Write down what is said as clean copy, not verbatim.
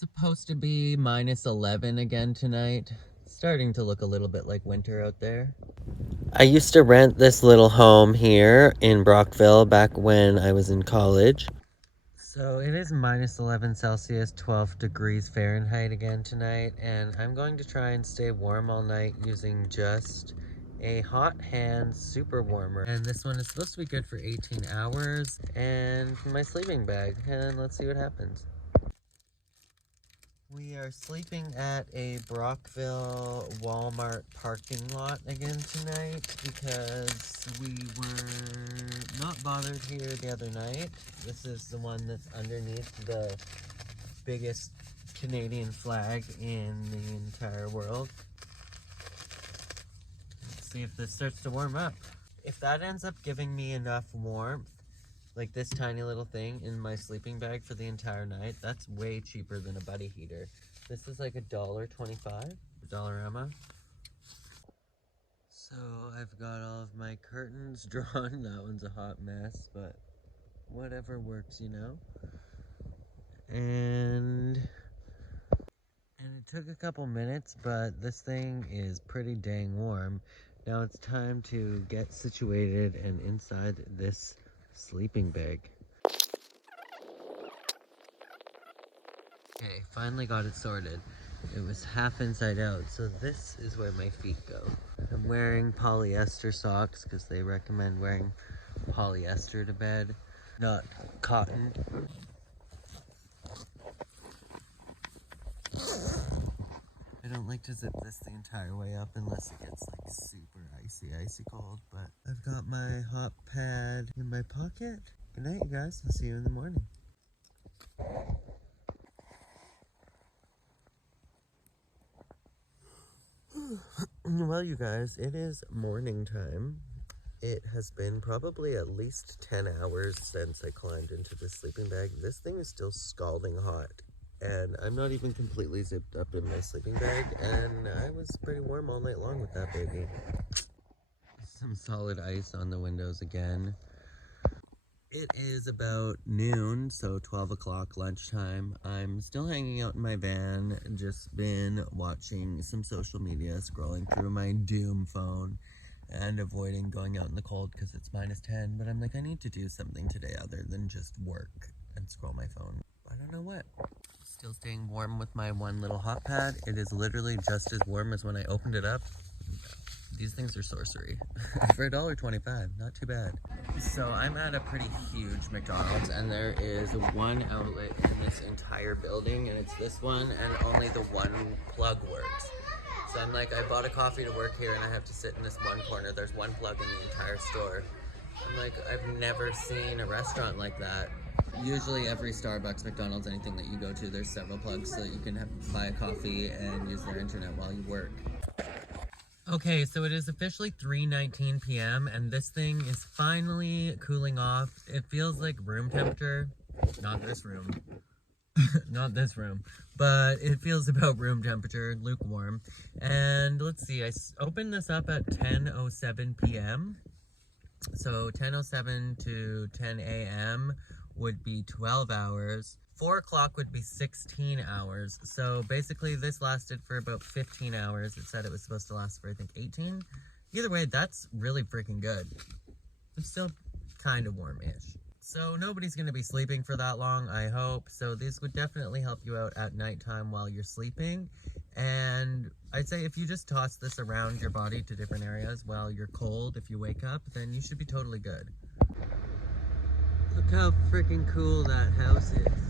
supposed to be -11 again tonight. It's starting to look a little bit like winter out there. I used to rent this little home here in Brockville back when I was in college. So it is -11 Celsius, 12 degrees Fahrenheit again tonight, and I'm going to try and stay warm all night using just a hot hand super warmer. And this one is supposed to be good for 18 hours, and my sleeping bag, and let's see what happens. We are sleeping at a Brockville Walmart parking lot again tonight because we were not bothered here the other night. This is the one that's underneath the biggest Canadian flag in the entire world. Let's see if this starts to warm up. If that ends up giving me enough warmth, like this tiny little thing in my sleeping bag for the entire night, that's way cheaper than a buddy heater. This is like $1.25, Dollarama. So I've got all of my curtains drawn. That one's a hot mess, but whatever works, you know? And it took a couple minutes, but this thing is pretty dang warm. Now it's time to get situated and inside this sleeping bag. Okay, finally got it sorted. It was half inside out, so this is where my feet go. I'm wearing polyester socks because they recommend wearing polyester to bed, not cotton. I don't like to zip this the entire way up unless it gets like super icy cold, but I've got my hot pad in my pocket. Good night, you guys. I'll see you in the morning. Well, you guys, it is morning time. It has been probably at least 10 hours since I climbed into this sleeping bag. This thing is still scalding hot, and I'm not even completely zipped up in my sleeping bag, and I was pretty warm all night long with that baby. Some solid ice on the windows again. It is about noon, so 12 o'clock lunchtime. I'm still hanging out in my van, just been watching some social media, scrolling through my Doom phone, and avoiding going out in the cold because it's -10, but I'm like, I need to do something today other than just work and scroll my phone. I don't know what. Still staying warm with my one little hot pad. It is literally just as warm as when I opened it up. These things are sorcery. For $1.25, not too bad. So I'm at a pretty huge McDonald's, and there is one outlet in this entire building, and it's this one, and only the one plug works. So I'm like, I bought a coffee to work here, and I have to sit in this one corner. There's one plug in the entire store. I'm like, I've never seen a restaurant like that. Usually every Starbucks, McDonald's, anything that you go to, there's several plugs so that you can buy a coffee and use their internet while you work. Okay, so it is officially 3:19 p.m. and this thing is finally cooling off. It feels like room temperature. Not this room. Not this room. But it feels about room temperature, lukewarm. And let's see, I opened this up at 10:07 p.m. So 10:07 to 10 a.m. would be 12 hours. 4 o'clock would be 16 hours. So basically this lasted for about 15 hours. It said it was supposed to last for, I think, 18. Either way, that's really freaking good. It's still kind of warm-ish. So nobody's going to be sleeping for that long, I hope. So these would definitely help you out at nighttime while you're sleeping. And I'd say if you just toss this around your body to different areas while you're cold, if you wake up, then you should be totally good. Look how freaking cool that house is.